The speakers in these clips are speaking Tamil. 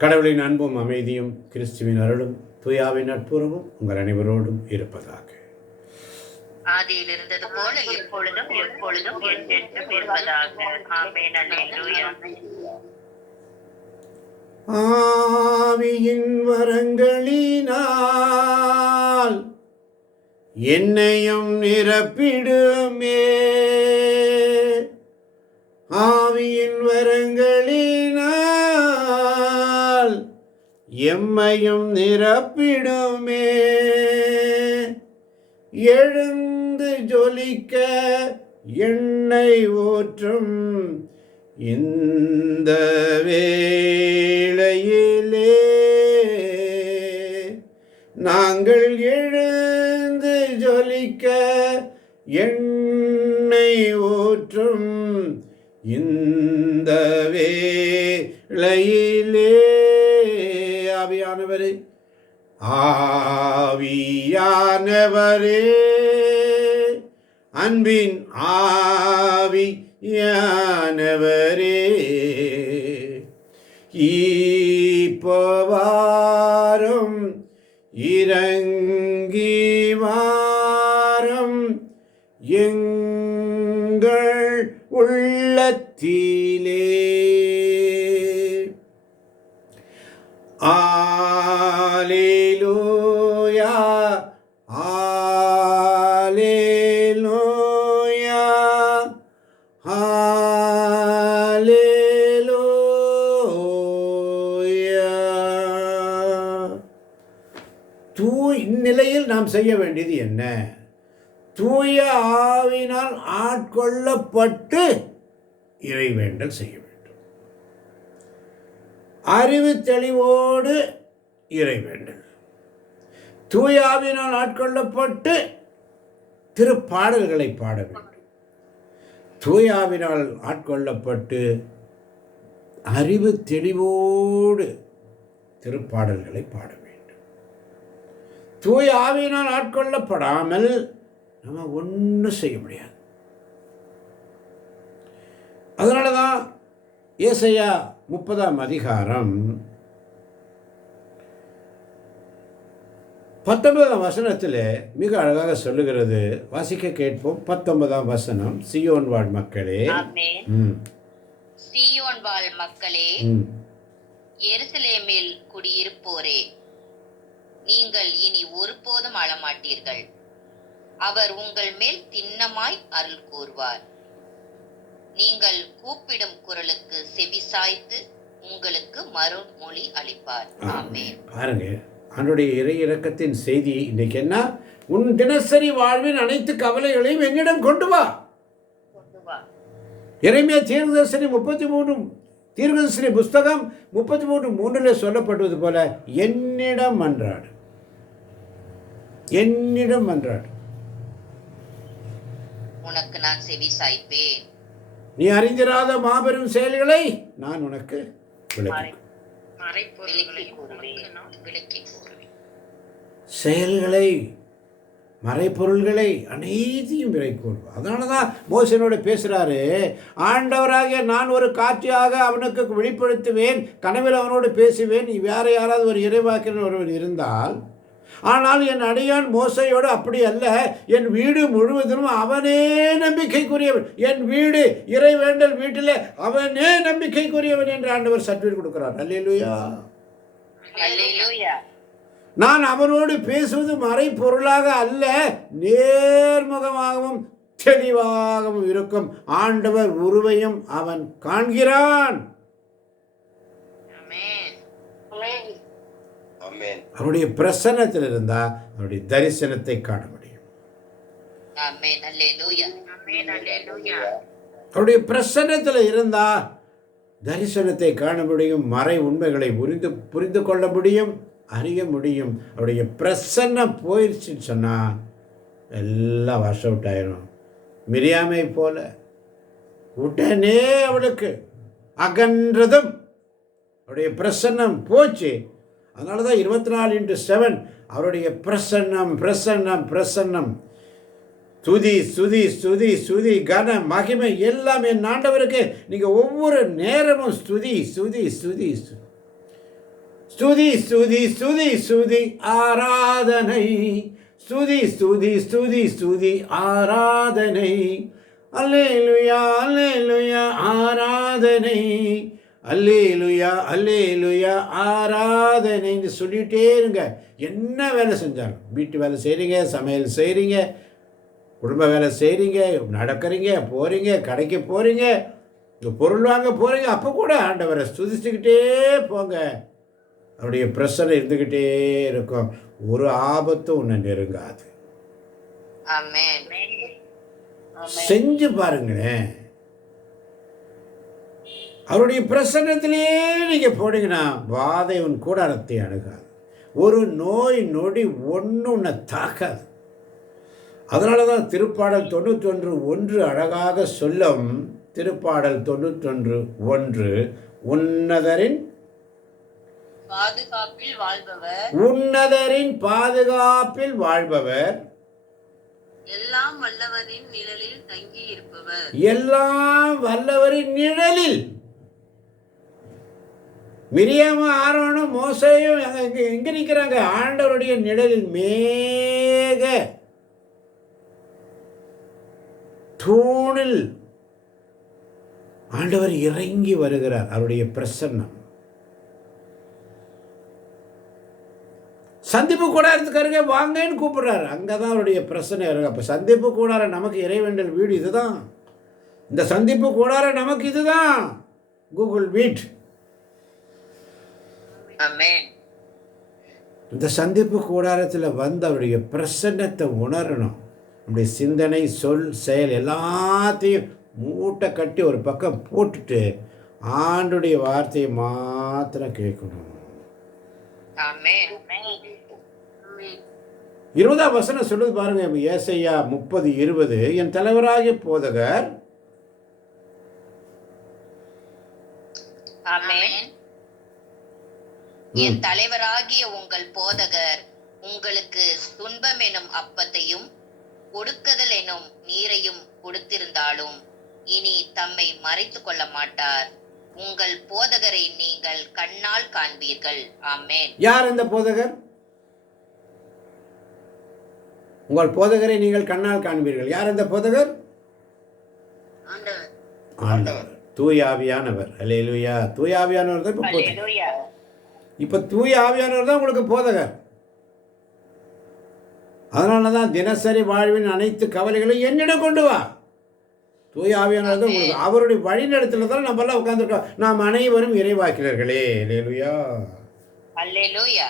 கடவுளின் அன்பும் அமைதியும் கிறிஸ்துவின் அருளும் தூயாவின் நட்புறவும் உங்கள் அனைவரோடும் இருப்பதாக. ஆதியில் இருந்தது போல எப்பொழுதும் எப்பொழுதும் என்றென்றும் இருப்பதாக. ஆமென். அல்லேலூயா. ஆவியின் வரங்களினால் என்னையும் நிரப்பிடுமே. ஆவியின் வரங்களினால் எம்மையும் நிரப்பிடுமே. எழுந்து ஜொலிக்க எண்ணெய் ஊற்றும் இந்த வேளையிலே நாங்கள் எழுந்து ஜொலிக்க எண்ணெய் ஊற்றும் இந்த வேளையிலே. ஆவியானவரே, ஆவியானவரே, அன்பின் ஆவியானவரே, இப்பவாரும் இறங்கி வாரும் எங்கள் உள்ளத்திலே. அல்லேலூயா, அல்லேலூயா, அல்லேலூயா. இந்நிலையில் நாம் செய்ய வேண்டியது என்ன? தூய ஆவினால் ஆட்கொள்ளப்பட்டு இறைவேண்டல் செய்ய வேண்டும். அறிவு தெளிவோடு இறைவேண்டல். தூய ஆவியினால் ஆட்கொள்ளப்பட்டு திருப்பாடல்களை பாட வேண்டும். தூய ஆவியினால் ஆட்கொள்ளப்பட்டு அறிவு தெளிவோடு திருப்பாடல்களை பாட வேண்டும். தூய ஆவியினால் ஆட்கொள்ளப்படாமல் நம்ம ஒன்றும் செய்ய முடியாது. அதனால தான் ஏசாயா 30ஆம் அதிகாரம் 19ஆம் வசனத்தில் மிக அழகாக சொல்லுகிறது. வாசிக்க கேட்போம். 19ஆம் வசனம். சீயோன் வாழ் மக்களே, சீயோன் வாழ் மக்களே, எருசலேமில் குடியிருப்போரே, நீங்கள் இனி ஒருபோதும் அழமாட்டீர்கள். அவர் உங்கள் மேல் திண்ணமாய் அருள் கூர்வார். நீங்கள் கூப்பிடும் குரலுக்கு செவி சாய்த்து உங்களுக்கு மறுமொழி அளிப்பார். ஆமென். பாருங்க, அவனுடைய இறை இரக்கத்தின் செய்தி இன்னைக்கு என்ன? உன் தினசரி வாழ்வின் அனைத்து கவலைகளையும் என்னிடம் கொண்டு வா. எரேமியா தீர்க்கதரிசனி 33 தீர்க்கதரிசனி புஸ்தகம் 33:3 சொல்லப்பட்டது போல என்னிடம் மன்றாடு, என்னிடம் மன்றாடு, உனக்கு நான் செவி சாய்ப்பேன். நீ அறிந்திராத மாபெரும் செயல்களை நான் உனக்கு செயல்களை, மறைப்பொருள்களை அனைத்தையும் விரைக்கூறும். அதனால தான் மோசனோட பேசுகிறாரு. ஆண்டவராகிய நான் ஒரு காட்சியாக அவனுக்கு வெளிப்படுத்துவேன், கனவில் அவனோடு பேசுவேன். வேற யாராவது ஒரு இறைவாக்கினர் ஒருவர் இருந்தால், ஆனால் என் அடியான் மோசையோடு அப்படி அல்ல, என் வீடு முழுவதும் அவனே நம்பிக்கைக்குரியவன், என் வீடு இறைவேண்டல் வீட்டில் அவனே நம்பிக்கைக்குரியவன் என்று ஆண்டவர் சர்டிஃபிகேட் கொடுக்கிறார். அல்லேலூயா, அல்லேலூயா. நான் அவனோடு பேசுவது மறைப்பொருளாக அல்ல, நேர்முகமாகவும் தெளிவாகவும் இருக்கும். ஆண்டவர் உருவையும் அவன் காண்கிறான். அவருடைய பிரசன்னத்தில் இருந்தால் அவருடைய தரிசனத்தை காண முடியும். அவருடைய பிரசன்னத்தில் இருந்தால் தரிசனத்தை காண முடியும். மறை உண்மைகளை புரிந்து கொள்ள முடியும், அறிய முடியும். அவருடைய பிரசன்னம் போயிடுச்சுன்னு சொன்னால் எல்லாம் வாஷ் அவுட் ஆயிரும். மிரியாமை போல உடனே அவளுக்கு அகன்றதும் அவருடைய பிரசன்னம் போச்சு. அதனால தான் 24/7 அவருடைய பிரசன்னம் பிரசன்னம் பிரசன்னம். துதி சுதி சுதி சுதி கன மகிமை எல்லாம் என் ஆண்டவருக்கு. நீங்கள் ஒவ்வொரு நேரமும் ஸ்துதி சுதி சுதி. ஸ்துதி ஸ்துதி ஸ்துதி ஸ்துதி ஆராதனை, ஸ்துதி ஸ்துதி ஸ்துதி ஸ்துதி ஆராதனை, அல்லேலூயா அல்லேலூயா ஆராதனை, அல்லேலூயா அல்லேலூயா ஆராதனைன்னு சொல்லிகிட்டே இருங்க. என்ன வேலை செஞ்சாலும், வீட்டு வேலை செய்கிறீங்க, சமையல் செய்கிறீங்க, குடும்ப வேலை செய்கிறீங்க, நடக்கிறீங்க, போகிறீங்க, கடைக்கு போகிறீங்க, பொருள் வாங்க போகிறீங்க, அப்போ கூட ஆண்டவரை ஸ்துதிச்சுக்கிட்டே போங்க. அவருடைய பிரசனை இருந்துக்கிட்டே இருக்கும். ஒரு ஆபத்தும் உன்னை நெருங்காது. செஞ்சு பாருங்களேன். அவருடைய பிரசன்னத்திலேயே நீங்கள் போனீங்கன்னா வாதை உன் கூடாரத்தை அணுகாது. ஒரு நோய் நொடி ஒன்றும் உன்னை தாக்காது. அதனால தான் திருப்பாடல் 91:1 அழகாக சொல்லும். திருப்பாடல் 91:1, உன்னதரின் பாதுகாப்பில் வாழ்பவர், உன்னதரின் பாதுகாப்பில் வாழ்பவர், எல்லாம் வல்லவரின் நிழலில் தங்கி இருப்பவர், எல்லாம் வல்லவரின் நிழலில். மிரியாமும் ஆரோனும் மோசேயும் எங்க நிற்கிறாங்க? ஆண்டவருடைய நிழலில், மேக தூணில் ஆண்டவர் இறங்கி வருகிறார். அவருடைய பிரசன்னம். சந்திப்பு கூடாரத்துக்கு அருகே வாங்கன்னு கூப்பிடுறாரு. அங்கதான் அவருடைய பிரச்சனை இருக்கு. அப்ப சந்திப்பு கூடாரம் நமக்கு இறைவேண்டல் வீடு இதுதான். இந்த சந்திப்பு கூடாரம் நமக்கு இதுதான், கூகுள் மீட். இந்த சந்திப்பு கூடாரத்தில் வந்து அவருடைய பிரசன்னத்தை உணரணும். நம்முடைய சிந்தனை, சொல், செயல் எல்லாத்தையும் மூட்டை கட்டி ஒரு பக்கம் போட்டுட்டு ஆண்டுடைய வார்த்தையை மாத்திரம் கேட்கணும். 20ஆம் வசனம் சொல்லுது பாருங்க. ஏசாயா 30:20, என் தலைவராகிய போதகர் என் தலைவராகிய உங்கள் போதகர் உங்களுக்கு துன்பம் எனும் அப்பத்தையும் கொடுக்குதல் எனும் நீரையும் கொடுத்திருந்தாலும் இனி தம்மை மறைத்துக் கொள்ள மாட்டார். உங்கள் போதகரை நீங்கள் கண்ணால் காண்பீர்கள். ஆமென். யார் இந்த போதகர்? உங்கள் போதகரை நீங்கள் கண்ணால் காண்பீர்கள். யார் இந்த போதகர்? ஆண்டவர், தூய ஆவியானவர். அல்லேலூயா. தூய ஆவியானவர் தான் இப்ப போதகர். இப்ப தூய ஆவியானவர் தான் உங்களுக்கு போதகர். அதனால தான் தினசரி வாழ்வின் அனைத்து கவலைகளையும் என்னிடம் கொண்டு வா. தூய ஆவியானவர் தான் உங்களுக்கு. அவருடைய வழிநடத்துல தான் நம்ம எல்லாம் உட்கார்ந்துருக்கோம். நாம் அனைவரும் இறைவாக்கினர்களே. அல்லேலூயா. அல்லேலூயா.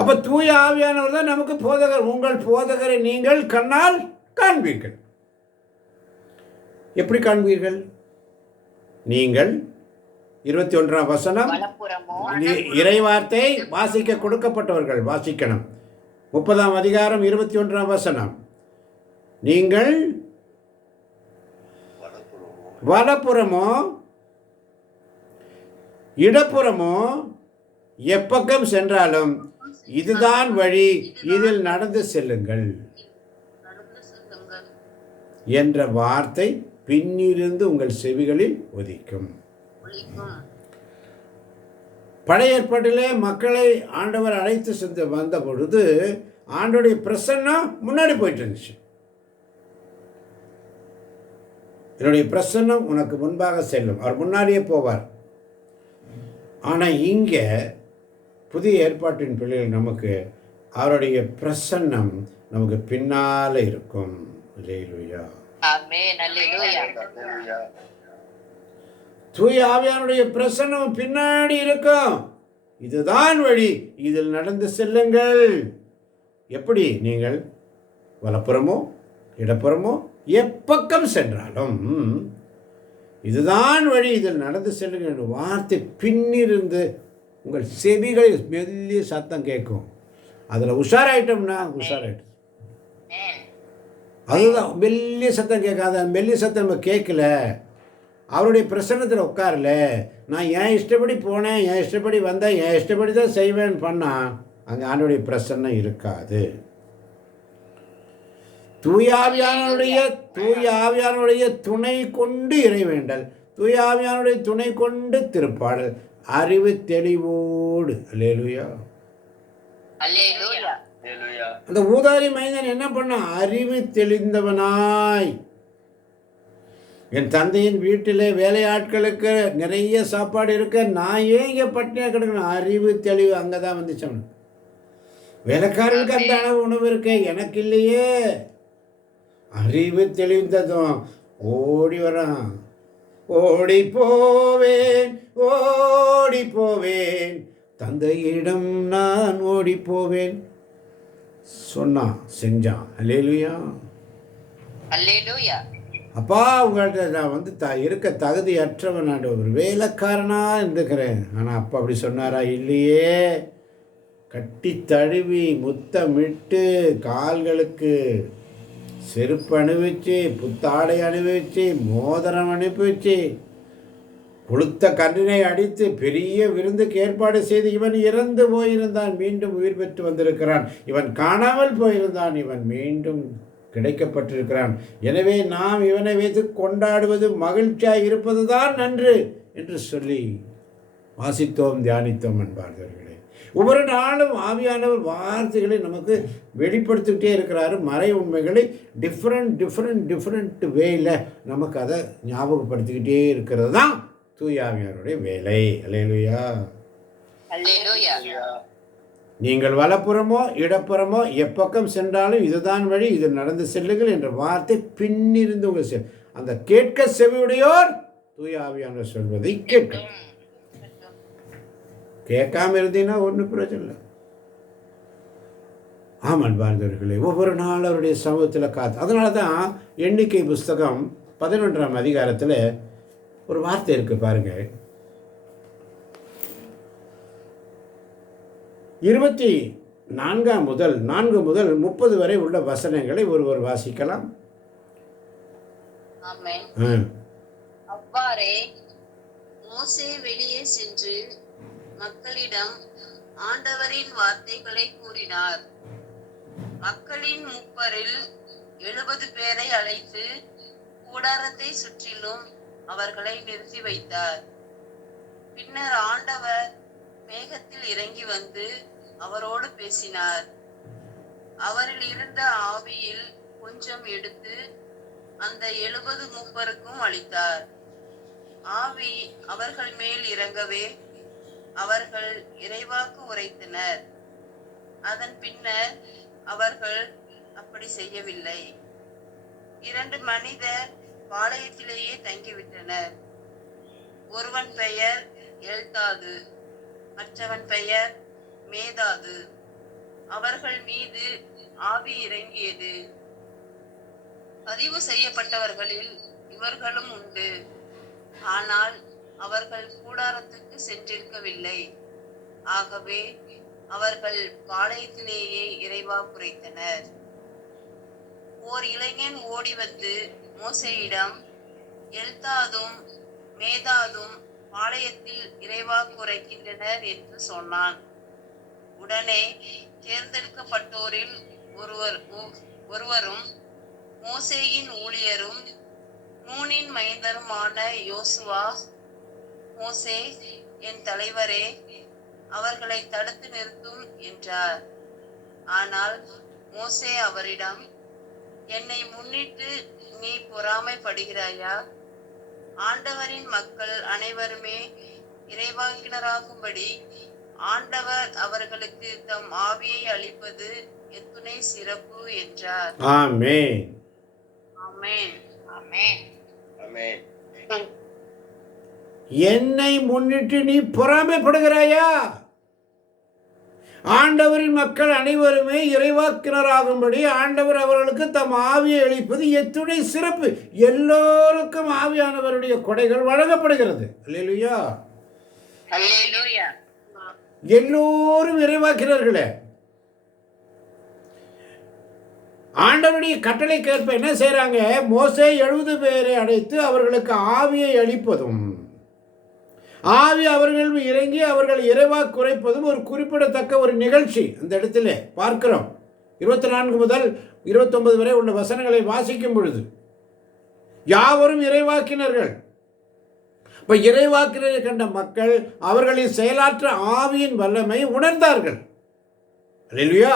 அப்ப தூய ஆவியானவர் தான் நமக்கு போதகர். உங்கள் போதகரை நீங்கள் கண்ணால் காண்பீர்கள். எப்படி காண்பீர்கள்? நீங்கள் 21ஆம் வசனம், இறைவார்த்தை வாசிக்க கொடுக்கப்பட்டவர்கள் வாசிக்கணும். 30ஆம் அதிகாரம் 21ஆம் வசனம், நீங்கள் வலப்புறமோ இடப்புறமோ எப்பக்கம் சென்றாலும் இதுதான் வழி, இதில் நடந்து செல்லுங்கள் என்ற வார்த்தை பின்னிருந்து உங்கள் செவிகளில் ஒலிக்கும். பழைய ஏற்பாட்டிலே மக்களை ஆண்டவர் அழைத்து சென்று வந்த பொழுது ஆண்டோடைய பிரசன்னம் முன்னாடி போயிட்டு இருந்துச்சு. என்னுடைய பிரசன்னம் உனக்கு முன்பாக செல்லும், அவர் முன்னாடியே போவார். ஆனால் இங்கே புதிய ஏற்பாட்டின் பிள்ளைகள் நமக்கு அவருடைய பிரசன்னம் நமக்கு பின்னால இருக்கும். அல்லேலூயா. ஆமென். அல்லேலூயா. தூய ஆவியானுடைய பிரசன்னம் பின்னாடி இருக்கும். இதுதான் வழி, இதில் நடந்து செல்லுங்கள். எப்படி? நீங்கள் வலப்புறமோ இடப்புறமோ எப்பக்கம் சென்றாலும் இதுதான் வழி, இதில் நடந்து செல்லுங்கள் என்ற வார்த்தை பின்னிருந்து உங்கள் செவிகளில் மெல்லிய சத்தம் கேட்கும். அதில் உஷாராயிட்டோம்னா உஷாராயிட்டோம். அதுதான் மெல்லிய சத்தம் கேட்காத. மெல்லிய சத்தம் நம்ம கேட்கல, அவருடைய பிரசன்னத்தில் உட்காரல, நான் என் இஷ்டப்படி போனேன், என் இஷ்டப்படி வந்தேன், என் இஷ்டப்படி தான் செய்வேன்னு பண்ணால் அங்கே ஆண்டவருடைய பிரசன்னம் இருக்காது. தூய ஆவியானுடைய துணை கொண்டு இறைவேண்டல், தூய ஆவியானுடைய துணை கொண்டு திருப்பாடல், அறிவு தெளிவோடு. அல்லேலூயா. அல்லேலூயா. அந்த ஊதாரி மைந்தன் என்ன பண்ணான்? அறிவு தெளிந்தவனாய், என் தந்தையின் வீட்டிலே வேலையாட்களுக்கு நிறைய சாப்பாடு இருக்க, நான் ஏன் இங்கே பட்டினியாக கிடக்கணும்? அறிவு தெளிவு அங்கே தான் வந்துச்சு அவனுக்கு. வேலைக்காரனுக்கு அந்த அளவு உணவு இருக்கு, எனக்கு இல்லையே. அறிவு தெளிந்ததும் ஓடி வரான். ஓடி போவேன், ஓடி போவேன், தந்தையிடம் நான் ஓடி போவேன் சொன்னான், செஞ்சான். அல்லேலூயா. அல்லேலூயா. அப்பா, உங்கள்கிட்ட நான் வந்து இருக்க தகுதியற்றவன், நான் ஒரு வேலைக்காரனாக இருந்துக்கிறேன். ஆனால் அப்பா அப்படி சொன்னாரா? இல்லையே. கட்டி தழுவி முத்தமிட்டு கால்களுக்கு செருப்பு அணிவிச்சு, புத்தாடை அணிவிச்சு, மோதிரம் அனுப்பிச்சு, கொளுத்த கன்றினை அடித்து பெரிய விருந்துக்கு ஏற்பாடு செய்து, இவன் இறந்து போயிருந்தான், மீண்டும் உயிர் பெற்று வந்திருக்கிறான். இவன் காணாமல் போயிருந்தான், இவன் மீண்டும் கிடைக்கப்பட்டிருக்கிறான். எனவே நாம் இவனை வைத்து கொண்டாடுவது, மகிழ்ச்சியாக இருப்பது தான் நன்று என்று சொல்லி வாசித்தோம், தியானித்தோம் என்பார்களே. ஒவ்வொரு நாளும் ஆவியானவர் வார்த்தைகளை நமக்கு வெளிப்படுத்திக்கிட்டே இருக்கிறாரு. மறை உண்மைகளை டிஃப்ரெண்ட் வேயில் நமக்கு அதை ஞாபகப்படுத்திக்கிட்டே இருக்கிறது தான் தூய ஆவியானவருடைய வேலை. அல்லேலூயா. அல்லேலூயா. நீங்கள் வலப்புறமோ இடப்புறமோ எப்பக்கம் சென்றாலும் இதுதான் வழி, இது நடந்து செல்லுங்கள் என்ற வார்த்தை பின்னிருந்து உங்கள் அந்த கேட்க செவியுடையோர் தூய ஆவியானவர் சொல்வதை கேட்க. கேட்காம இருந்தீங்கன்னா ஒன்றும் பிரச்சனை இல்லை. ஆமாம் வாழ்ந்தவர்களே, ஒவ்வொரு நாள் அவருடைய சமூகத்தில் காத்து. அதனால தான் எண்ணிக்கை புஸ்தகம் 11ஆம் அதிகாரத்தில் ஒரு வார்த்தை இருக்குது பாருங்க. 24 முதல் 30 வரை உள்ள வசனங்களை ஒருவர் வாசிக்கலாம். அவ்வாறே மோசே வெளியே சென்று மக்களிடம் ஆண்டவரின் வார்த்தைகளை கூறினார். மக்களின் மூப்பரில் 70 பேரை அழைத்து கூடாரத்தை சுற்றிலும் அவர்களை நிறுத்தி வைத்தார். பின்னர் ஆண்டவர் மேகத்தில் இறங்கி வந்து அவரோடு பேசினார். அவரில் இருந்த ஆவியில் கொஞ்சம் எடுத்து அந்த 70 மூப்பருக்கும் அளித்தார். ஆவி அவர்கள் மேல் இறங்கவே அவர்கள் இறைவாக்கு உரைத்தனர். அதன் பின்னர் அவர்கள் அப்படி செய்யவில்லை. 2 மனிதர் பாளையத்திலேயே தங்கிவிட்டனர். ஒருவன் பெயர் எல்தாது, மற்றவன் பெயர் மேதாது. அவர்கள் மீது ஆவி இறங்கியது. பதிவு செய்யப்பட்டவர்களில் இவர்களும் உண்டு. ஆனால் அவர்கள் கூடாரத்துக்கு சென்றிருக்கவில்லை. ஆகவே அவர்கள் பாளையத்திலேயே இறைவா குறைத்தனர். ஓர் இளைஞன் ஓடி வந்து மோசேயிடம், எல்தாதும் மேதாதும் பாளையத்தில் இறைவா குறைக்கின்றனர் என்று சொன்னான். உடனே தேர்ந்தெடுக்கப்பட்டோரில் ஒருவரும் மோசேயின் ஊழியரும் நூனின் மைந்தருமான யோசுவா, மோசே என் தலைவரே, அவர்களை தடுத்து நிறுத்தும் என்றார். ஆனால் மோசே அவரிடம், என்னை முன்னிட்டு நீ பொறாமைப்படுகிறாயா? ஆண்டவரின் மக்கள் அனைவருமே இறைவாக்கினராகும்படி ஆண்டவர் அவர்களுக்கு தம் ஆவியை அளிப்பது எத்துணை சிறப்பு என்றார். ஆமென். ஆமென். ஆமென். ஆமென். என்னை முன்னிட்டு நீ பொறாமைப்படுகிறாயா? ஆண்டவரின் மக்கள் அனைவருமே இறைவாக்கினராகும்படி ஆண்டவர் அவர்களுக்கு தம் ஆவியை அளிப்பது எத்துணை சிறப்பு. எல்லோருக்கும் ஆவியானவருடைய கொடைகள் வழங்கப்படுகிறது. அல்லேலூயா. அல்லேலூயா. எல்லோரும் இறைவாக்கினர்களே. ஆண்டவருடைய கட்டளைக்கேற்ப என்ன செய்யறாங்க? மோசே 70 பேரை அழைத்து அவர்களுக்கு ஆவியை அளிப்பதும், ஆவி அவர்கள் இறங்கி அவர்கள் இறைவா குறைப்பதும் ஒரு குறிப்பிடத்தக்க ஒரு நிகழ்ச்சி அந்த இடத்துல பார்க்கிறோம். 24 முதல் 29 வரை உள்ள வசனங்களை வாசிக்கும் பொழுது யாவரும் இறைவாக்கினர்கள். இப்போ இறைவாக்கினரை கண்ட மக்கள் அவர்களின் செயலாற்ற ஆவியின் வல்லமை உணர்ந்தார்கள். அல்லேலூயா.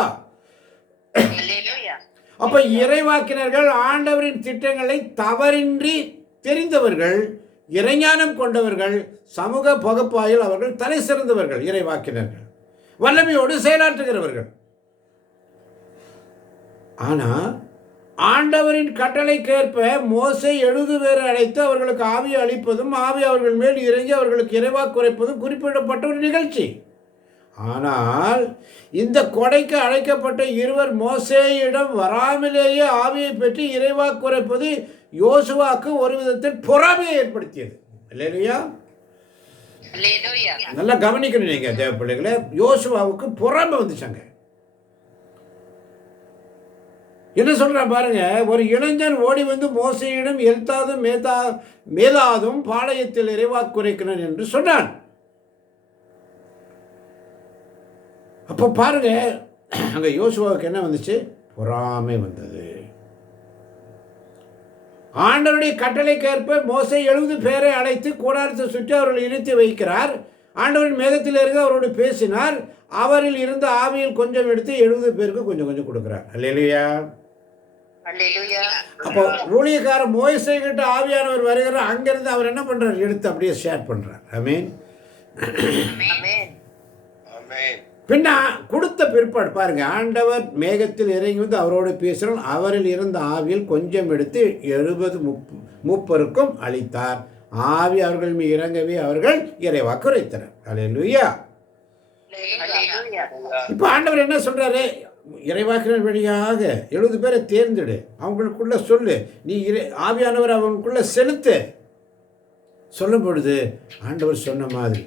அல்லேலூயா. அப்ப இறைவாக்கினர்கள் ஆண்டவரின் திட்டங்களை தவறின்றி தெரிந்தவர்கள், இறைஞானம் கொண்டவர்கள், சமூக பகுப்பாயில் அவர்கள் தலை சிறந்தவர்கள். இறைவாக்கினர்கள் வல்லமையோடு செயலாற்றுகிறவர்கள். ஆனா ஆண்டவரின் கட்டளைக்கேற்ப மோசே 70 பேரை அழைத்து அவர்களுக்கு ஆவியை அளிப்பதும் ஆவி அவர்கள் மேல் இறங்கி அவர்களுக்கு இறைவாக்கு குறைப்பதும் குறிப்பிடப்பட்ட ஒரு நிகழ்ச்சி. ஆனால் இந்த கொடைக்கு அழைக்கப்பட்ட இருவர் மோசேயிடம் வராமலேயே ஆவியை பெற்று இறைவாக்கு குறைப்பது யோசுவாக்கு ஒரு விதத்தில் பொறாமையை ஏற்படுத்தியது. இல்லையா? அல்லேலூயா. நல்லா கவனிக்கணும் நீங்க தேவ பிள்ளைகளே. யோசுவாவுக்கு பொறாமை வந்துச்சாங்க. என்ன சொல்றான் பாருங்க. ஒரு இளைஞன் ஓடி வந்து மோசேயிடம் எல்தாதும் மேதாதும் பாளையத்தில் இறைவாக்கு குறைக்கிறேன் என்று சொன்னான். அப்போ பாருங்க, அங்க யோசுவாவுக்கு என்ன வந்துச்சு? பொறாமை வந்தது. ஆண்டவருடைய கட்டளைக்கேற்ப மோசே 70 பேரை அழைத்து கூடாரத்தை சுற்றி அவர்களை இணைத்து வைக்கிறார். ஆண்டவரின் மேகத்தில் இருந்து அவரோடு பேசினார். அவரில் இருந்த ஆவியில் கொஞ்சம் எடுத்து 70 பேருக்கு கொஞ்சம் கொஞ்சம் கொடுக்கிறார். அல்லேலூயா. அல்லேலூயா. அப்போ ஊழியக்காரர் மோசே கிட்ட ஆவியானவர் வருகிறார். அங்கிருந்து அவர் என்ன பண்றார்? எடுத்து அப்படியே ஷேர் பண்றார். ஆமென். ஆமென். ஆமென். பின்ன கொடுத்த பிற்பாடு பாருங்க, ஆண்டவர் மேகத்தில் இறங்கி வந்து அவரோடு பேசுகிறார். அவரில் இருந்த ஆவியில் கொஞ்சம் எடுத்து 70 மூப்பருக்கும் அளித்தார். ஆவி அவர்கள் மீது இறங்கவே அவர்கள் இறைவாக்கு உரைத்தனர். அல்லேலூயா. அல்லேலூயா. இப்போ ஆண்டவர் என்ன சொல்றாரு? இறைவாக்கினர் வழியாக 70 பேரை தேர்ந்தெடு, அவங்களுக்குள்ள சொல்லு, நீ ஆவியானவர் அவங்களுக்குள்ள செலுத்து. சொல்லும் பொழுது ஆண்டவர் சொன்ன மாதிரி.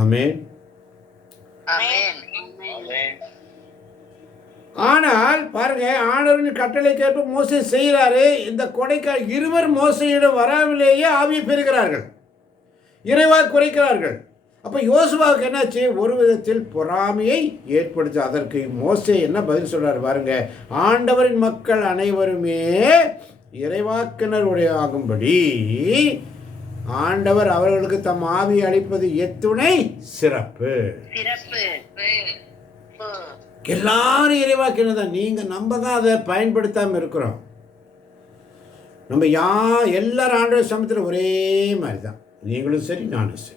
ஆமென். ஆமென். ஆமென். ஆனால் பாருங்க, ஆண்டவரின் கட்டளை கேட்ப மோசே செய்கிறாரு. இந்த கொடைக்கால் இருவர் மோசையிடம் வராமலேயே ஆவியை பெறுகிறார்கள், இறைவாக்கு குறைக்கிறார்கள். அப்போ யோசுவாவுக்கு என்னாச்சு? ஒரு விதத்தில் பொறாமையை ஏற்படுத்தி அதற்கு மோசே என்ன பதில் சொல்றாரு பாருங்க. ஆண்டவரின் மக்கள் அனைவருமே இறைவாக்கினருடைய ஆகும்படி ஆண்டவர் அவர்களுக்கு தம் ஆவி அளிப்பது எத்துணை சிறப்பு. சிறப்பு. எல்லாரும் இறைவாக்கினர் தான். நம்ம தான் அதை பயன்படுத்தாமல் இருக்கிறோம். நம்ம எல்லாரும் ஆண்டவர் சமயத்தில் ஒரே மாதிரி தான். நீங்களும் சரி, நானும் சரி.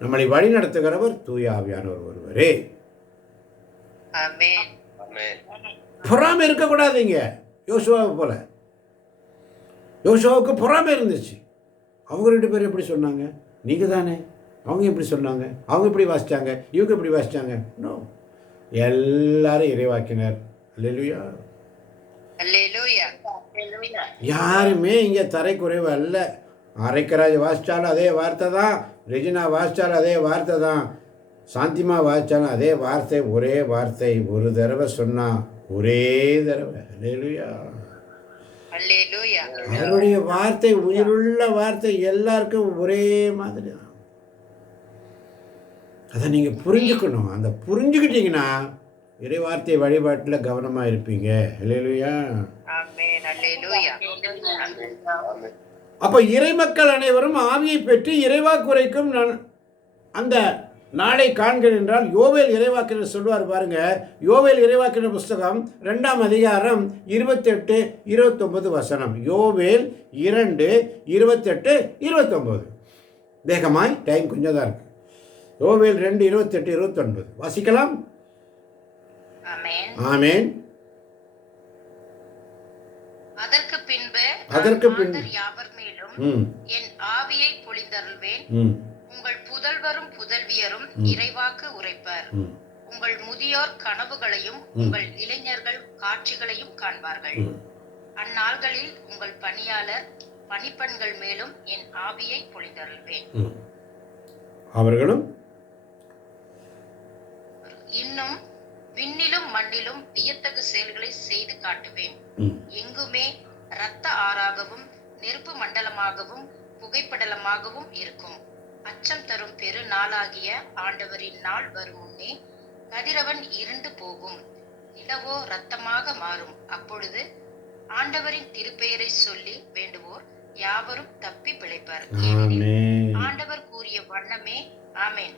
நம்மளை வழி நடத்துகிறவர் தூய ஆவியானவர் ஒருவரே. ஆமென். ஆமென். பொறாமை இருக்கக்கூடாதுங்க. யோசுவாவை போல யோசுவாவுக்கு பொறாமை இருந்துச்சு. அவங்க 2 பேரும் எப்படி சொன்னாங்க? நீங்கள் தானே, அவங்க எப்படி சொன்னாங்க, அவங்க எப்படி வாசித்தாங்க, இவங்க எப்படி வாசித்தாங்க? நோ, எல்லாரும் இறைவாக்கினர். அல்லேலூயா. அல்லேலூயா. யாருமே இங்கே தரைக்குறைவு அல்ல. அரைக்கராஜ் வாசித்தாலும் அதே வார்த்தை தான், ரெஜினா வாசித்தாலும் அதே வார்த்தை தான், சாந்திமா வாசித்தாலும் அதே வார்த்தை, ஒரே வார்த்தை. ஒரு தடவை சொன்னா ஒரே தடவை. அல்லேலூயா. அல்லேலூயா. அவருடைய வார்த்தை உயிருள்ள வார்த்தை, எல்லாருக்கும் ஒரே மாதிரி தான். அதை நீங்கள் புரிஞ்சுக்கணும். அந்த புரிஞ்சுக்கிட்டீங்கன்னா இறை வார்த்தை வழிபாட்டில் கவனமாக இருப்பீங்க. அல்லேலூயா. ஆமென். அல்லேலூயா. ஆமென். அப்போ இறைமக்கள் அனைவரும் ஆவியை பெற்று இறைவாக்கு குறைக்கும் அந்த நாளை காண்கிறேன் என்றால் யோவேல் இறைவாக்கினர் சொல்வார் பாருங்க. யோவேல் இறைவாக்கினர் புஸ்தகம் 2ஆம் அதிகாரம் 28, 29 வசனம். யோவேல் 2, 28, 29. வேகமாய், டைம் கொஞ்சம் தான் இருக்கு. யோவேல் 2, 28, 29 வாசிக்கலாம். ஆமென். ஆமென். அதற்கு பின்பு யாவர் மேலும் என் ஆவியை பொழிந்தருள்வேன். உங்கள் புதல்வரும் புதல்வியரும் இறைவாக்கு உரைப்பர். உங்கள் முதியோர் கனவுகளையும் உங்கள் இளைஞர்கள் காட்சிகளையும் காண்பார்கள். அந்நாள்களில் உங்கள் பணியாளர் பணிப்பெண்கள் மேலும் என் ஆவியை பொழிந்தருள்வேன். அவர்களும் இன்னும் விண்ணிலும் மண்ணிலும் வியத்தகு செயல்களை செய்து காட்டுவேன். எங்குமே இரத்த ஆறாகவும் நெருப்பு மண்டலமாகவும் புகைப்படலமாகவும் இருக்கும். அச்சம் தரும் பெரு நாளாகிய ஆண்டவரின் நாள் வரும் முன்னே கதிரவன் இருண்டு போகும், நிலவோ இரத்தமாக மாறும். அப்பொழுது ஆண்டவரின் திருப்பெயரை சொல்லி வேண்டுவோர் யாவரும் தப்பி பிழைப்பார். ஆமென். ஆண்டவர் கூறிய வண்ணமே. ஆமென்.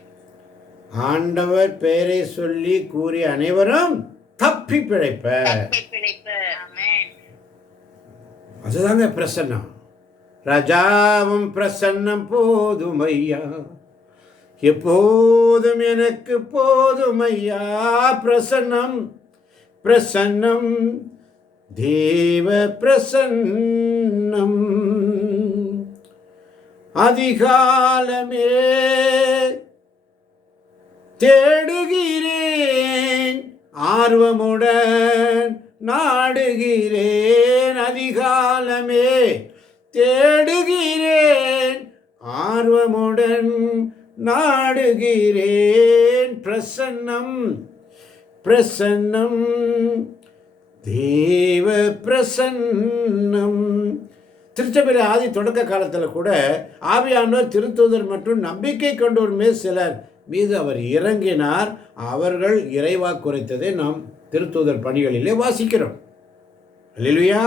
ஆண்டவர் பெயரை சொல்லி கூறிய அனைவரும் தப்பி பிழைப்பர். தப்பி பிழைப்பார். ஆமென். அதுதாங்க பிரசன்னம். ராஜாவும் பிரசன்னம் போதுமையா, எப்போதும் எனக்கு போதுமையா. பிரசன்னம் பிரசன்னம் தேவ பிரசன்னம். அதிகாலமே தேடுகிறேன், ஆர்வமுடன் நாடுகிறேன். அதிகாலமே தேடுகிறேன், ஆர்வமுடன் நாடுகிறேன். பிரசன்னம் பிரசன்னம் தேவ பிரசன்னம். திருச்சபையில் ஆதி தொடக்க காலத்தில் கூட ஆவியானவர் திருத்தூதர் மற்றும் நம்பிக்கை கொண்டோர் மேல் சிலர் மீது அவர் இறங்கினார். அவர்கள் இறைவாக்கு குறைத்ததை நாம் திருத்தூதர் பணிகளிலே வாசிக்கிறோம். அல்லேலூயா.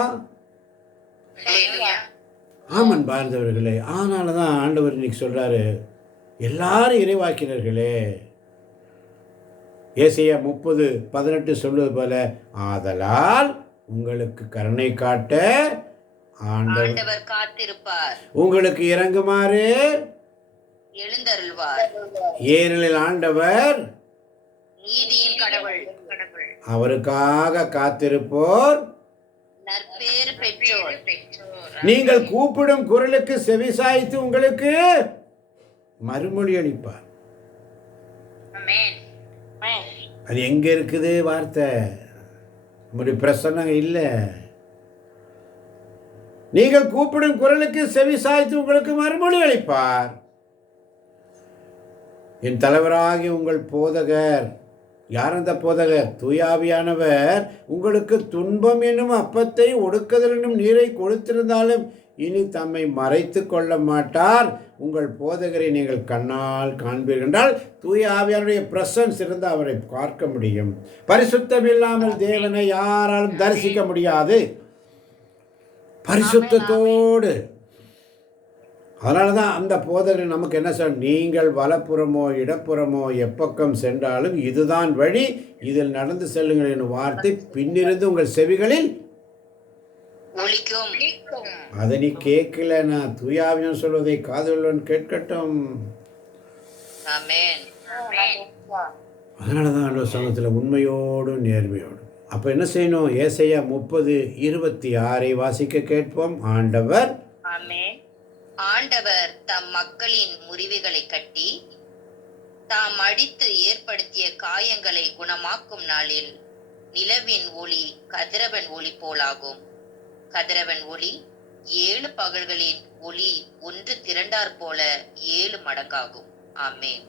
ஹல்லேலூயா. ஆமன் பார்ந்தவர்களே, ஆனால தான் ஆண்டவர் இன்னைக்கு சொல்றாரு, எல்லாரும் இறைவாக்கினர்களே. ஏசாயா 30:18 சொல்வது போல, ஆதலால் உங்களுக்கு கருணை காட்ட ஆண்டவர் காத்திருப்பார், உங்களுக்கு இறங்குமாறு எழுந்தருள்வார். ஏனெனில் ஆண்டவர் நீதியின் கடவுள், அவருக்காக காத்திருப்போர் நற்பேறு பெற்றோர். நீங்கள் கூப்பிடும் குரலுக்கு செவிசாய்த்து உங்களுக்கு மறுமொழி அளிப்பார். ஆமென். அது எங்க இருக்குது வார்த்தை? நம்முடைய பிரசன்னம் இல்லை. நீங்கள் கூப்பிடும் குரலுக்கு செவிசாய்த்து உங்களுக்கு மறுமொழி அளிப்பார். என் தலைவராகி உங்கள் போதகர், யார் அந்த போதகர்? தூயாவியானவர் உங்களுக்கு துன்பம் என்னும் அப்பத்தை ஒடுக்குதல் என்னும் நீரை கொடுத்திருந்தாலும் இனி தம்மை மறைத்து கொள்ள மாட்டார். உங்கள் போதகரை நீங்கள் கண்ணால் காண்பீர்கள் என்றால் தூய ஆவியானுடைய பிரசன்ஸ் இருந்தால் அவரை பார்க்க முடியும். பரிசுத்தம் இல்லாமல் தேவனை யாராலும் தரிசிக்க முடியாது. பரிசுத்தத்தோடு. அதனால தான் அந்த போதகர் நமக்கு என்ன சொல், நீங்கள் வலப்புறமோ இடப்புறமோ எப்பக்கம் சென்றாலும் இதுதான் வழி, இதில் நடந்து செல்லுங்கள் என்னும் வார்த்தை பின்னிருந்து உங்கள் செவிகளில் ஒலிக்கும். அதை நீ கேட்கல, நான் தூயாவியம் சொல்வதை காதுள்ளவன் கேட்கட்டும். ஆமென். அதனால தான் ஆண்டவர் சமூகத்தில் உண்மையோடும் நேர்மையோடும். அப்போ என்ன செய்யணும்? ஏசாயா 30:26 வாசிக்க கேட்போம். ஆண்டவர் ஆமென். ஆண்டவர் தம் மக்களின் முறிவுகளை கட்டி தாம் அடித்து ஏற்படுத்திய காயங்களை குணமாக்கும் நாளில் நிலவின் ஒளி கதிரவன் ஒளி போலாகும். கதிரவன் ஒளி 7 பகல்களின் ஒளி ஒன்று திரண்டார் போல 7 மடங்காகும். ஆமென்.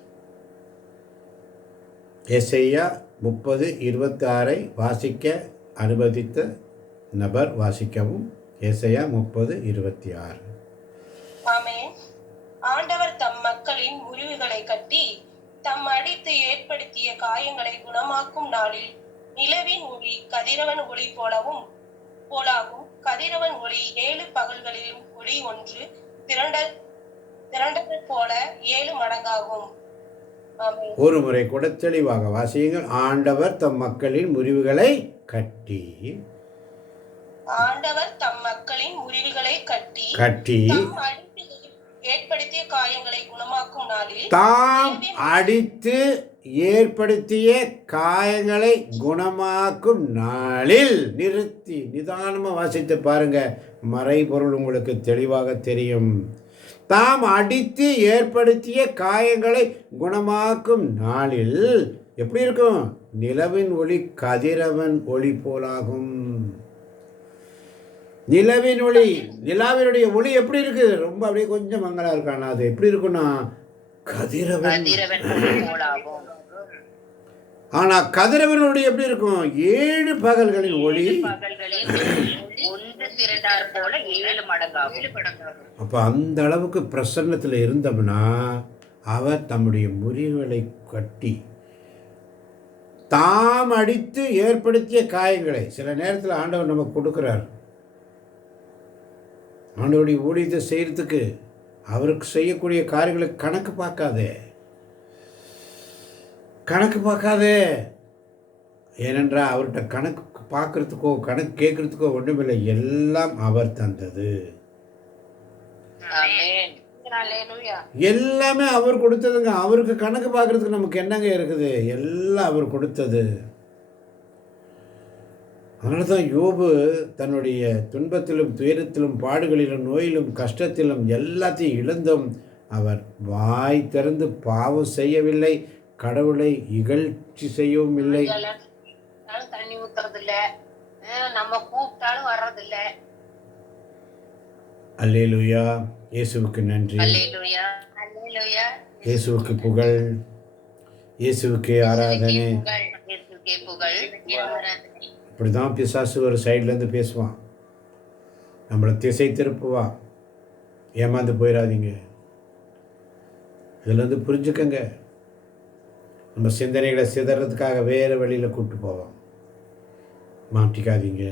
ஏசாயா 30:26 வாசிக்க அனுமதித்த நபர் வாசிக்கவும். ஏசாயா 30:26. ஆமென். ஆண்டவர் தம் மக்களின் முறிவுகளை கட்டி தம் அடித்து ஏற்படுத்திய காயங்களை குணமாக்கும் நாளில் நிலவின் ஒளி கதிரவன் ஒளி போலாகும். கதிரவன் ஒளி 7 பகல்களிலும் ஒளி ஒன்று திரண்டது போல 7 மடங்காகும். ஆமென். ஒரு முறை கூட தெளிவாக வாசியுங்கள். ஆண்டவர் தம் மக்களின் முறிவுகளை கட்டி ஆண்டவர் தம் மக்களின் முறிவுகளை கட்டி தாம் அடித்து ஏற்படுத்திய காயங்களை குணமாக்கும் நாளில் தாம் அடித்து ஏற்படுத்திய காயங்களை குணமாக்கும் நாளில். நிறுத்தி நிதானமாக வாசித்து பாருங்க, மறைபொருள் உங்களுக்கு தெளிவாக தெரியும். தாம் அடித்து ஏற்படுத்திய காயங்களை குணமாக்கும் நாளில் எப்படி இருக்கும்? நிலவின் ஒளி கதிரவன் ஒளி போலாகும். நிலவின் ஒளி, நிலாவினுடைய ஒளி எப்படி இருக்கு? ரொம்ப அப்படியே கொஞ்சம் மங்களா இருக்கானா? அது எப்படி இருக்குன்னா கதிரவன் போலாகும். ஆனா கதிரவனுடைய எப்படி இருக்கும்? 7 பகல்களின் ஒளி ஒன்று திரண்டார் போல 7 மடங்காகும். அப்ப அந்த அளவுக்கு பிரசன்னத்தில் இருந்தோம்னா அவர் தம்முடைய முறிவுகளை கட்டி தாம் அடித்து ஏற்படுத்திய காயங்களை சில நேரத்தில் ஆண்டவர் நமக்கு கொடுக்கிறார். ஆண்டவருடைய ஊழியத்தை செய்கிறதுக்கு அவருக்கு செய்யக்கூடிய காரியங்களுக்கு கணக்கு பார்க்காதே. ஏனென்றால் அவர்கிட்ட கணக்கு பார்க்கறதுக்கோ கணக்கு கேட்கறதுக்கோ ஒன்றுமில்லை, எல்லாம் அவர் தந்தது, ஆமென். எல்லாமே அவர் கொடுத்ததுங்க. அவருக்கு கணக்கு பார்க்கறதுக்கு நமக்கு என்னங்க இருக்குது? எல்லாம் அவர் கொடுத்தது. அதனால தான் யோபு தன்னுடைய துன்பத்திலும் துயரத்திலும் பாடுகளிலும் நோயிலும் கஷ்டத்திலும் எல்லாத்தையும் இழந்தும் அவர் வாய் திறந்து பாவம் செய்யவில்லை, கடவுளை இகழ்ச்சி செய்யவும் இல்லை. தண்ணி ஊத்துறதில்ல, நம்ம கூப்பிட்டாலும் வர்றதில்ல. அல்லேலூயா. இயேசுவுக்கு நன்றி, அல்லேலூயா. அல்லேலூயா. இயேசுவுக்கு புகழ், இயேசுவுக்கு ஆராதனை. இயேசுவுக்கே புகழ். இப்படி தான் பிசாசு ஒரு சைட்லேருந்து பேசுவான், நம்மளை திசை திருப்புவான். ஏமாந்து போயிடாதீங்க. இதுலேருந்து புரிஞ்சுக்கங்க, நம்ம சிந்தனைகளை சிதறதுக்காக வேறு வழியில் கூப்பிட்டு போவோம். மாட்டிக்காதீங்க.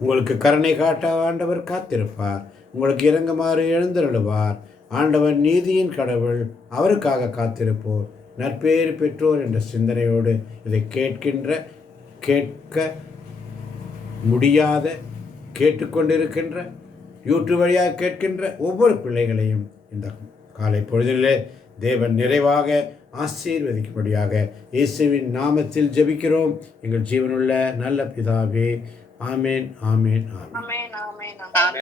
உங்களுக்கு கருணை காட்ட ஆண்டவர் காத்திருப்பார், உங்களுக்கு இரங்குமாறு எழுந்தருளுவார். ஆண்டவர் நீதியின் கடவுள், அவருக்காக காத்திருப்போர் நற்பேறு பெற்றோர் என்ற சிந்தனையோடு இதை கேட்க முடியாத, கேட்டுக்கொண்டிருக்கின்ற, யூடியூப் வழியாக கேட்கின்ற ஒவ்வொரு பிள்ளைகளையும் இந்த காலை பொழுதிலே தேவன் நிறைவாக ஆசீர்வதிக்கும்படியாக இயேசுவின் நாமத்தில் ஜெபிக்கிறோம் எங்கள் ஜீவனுள்ள நல்ல பிதாவே. ஆமேன், ஆமேன், ஆமேன். ஆமென், ஆமென், ஆமென்.